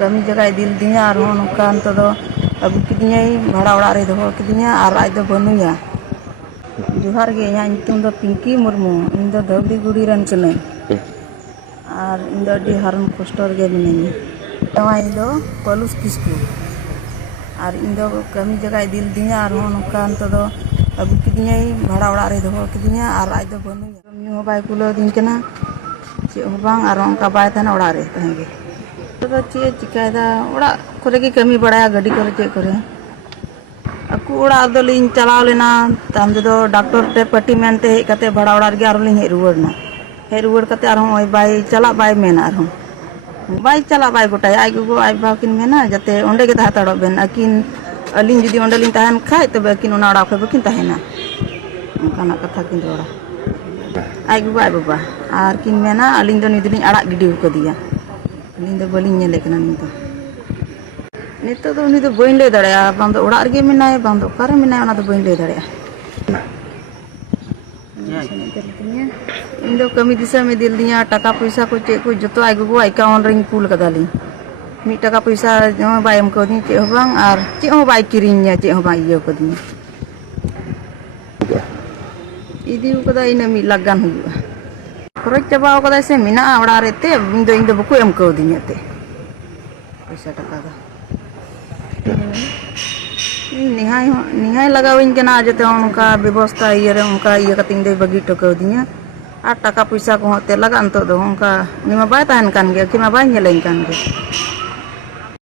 कमी जगह दिल दिया और नौका तो अगू किदिया भाड़ा ओड़ा रे दो किदिया और आज दो बनुया जोहार गे इᱧᱟᱹᱜ ᱧᱩᱛᱩᱢ ᱫᱚ पिंकी मुर्मू ᱤᱧ ᱫᱚ ᱫᱷᱟᱹᱵᱽᱞᱤ गुड़ी रन कनाई और ᱤᱧ ᱫᱚ ᱟᱹᱰᱤ ᱦᱟᱨᱚᱱ ᱠᱚᱥᱴᱚ ᱨᱮᱜᱮ ᱢᱤᱱᱟᱹᱧᱟ ᱱᱚᱣᱟ ᱤᱧ ᱫᱚ पलूस किस्कू और इन दो कमी जगह दिल दिया और नौका तो अगू किदिया भाड़ा ओड़ा रे दो किदिया और आज दो बनुया कमी हो बाय कुलाव दिन कना चे हो बांग और उनका बाय तहना ओड़ा रे तहगे तो चे चिकायदा ओड़ा करे की कमी बड़ाया गाड़ी करे चे करे aku oड़ा दोलिन चलाव लेना ताम दो डॉक्टर ते पट्टी मेनते हेज कते भाड़ा ओड़ा रे आरो लिन हेज रुवाड़ना हेज रुवाड़ कते आरो ओय बाय चला बाय मेना आरो बाय चला बाय गोटाय आय गो आय बाकिन मेना जाते ओंडे गे ताहाताड़ो बेन अकिन अलिन जुदी ओंडे लिन ताहन खाय तबे अकिन ओना ओड़ा खय बकिन ताहेना उनकाना कथा किन रोड़ा आय गो आय बाबा आर किन मेना अलिन दो निदलिन आड़ा गिडी कदिया अलिन दो बलिन नेले कना नि दो नितो दो उनी दो बइन ले दाड़ेया बांग दो ओड़ा रगे मेनाय बांग दो कारे मेनाय ओना दो बइन ले दाड़ेया इन दो कमी दिशा में दिल दिया टाका पैसा को चे को जतो आय गो अकाउंट रिंग कुल कदाली मी टाका पैसा जो बाय एम को दी चे हो बांग आर चे हो बाय किरिnya चे हो बाय इयो को दी इदी कदा इन मी लगान हुआ खरच चाबाव कदा से मिना ओड़ा रेते इन दो बको एम को दी ते पैसा टाका दा निहाय निहाय लगाविन कना जते उनका व्यवस्था ये रे उनका ये कतिंग दे बगी टको दिया आ टाका पैसा को ते लगा अंतो दो उनका निमा बाय ताहन कान गे कि मा बाय नेलेन कान गे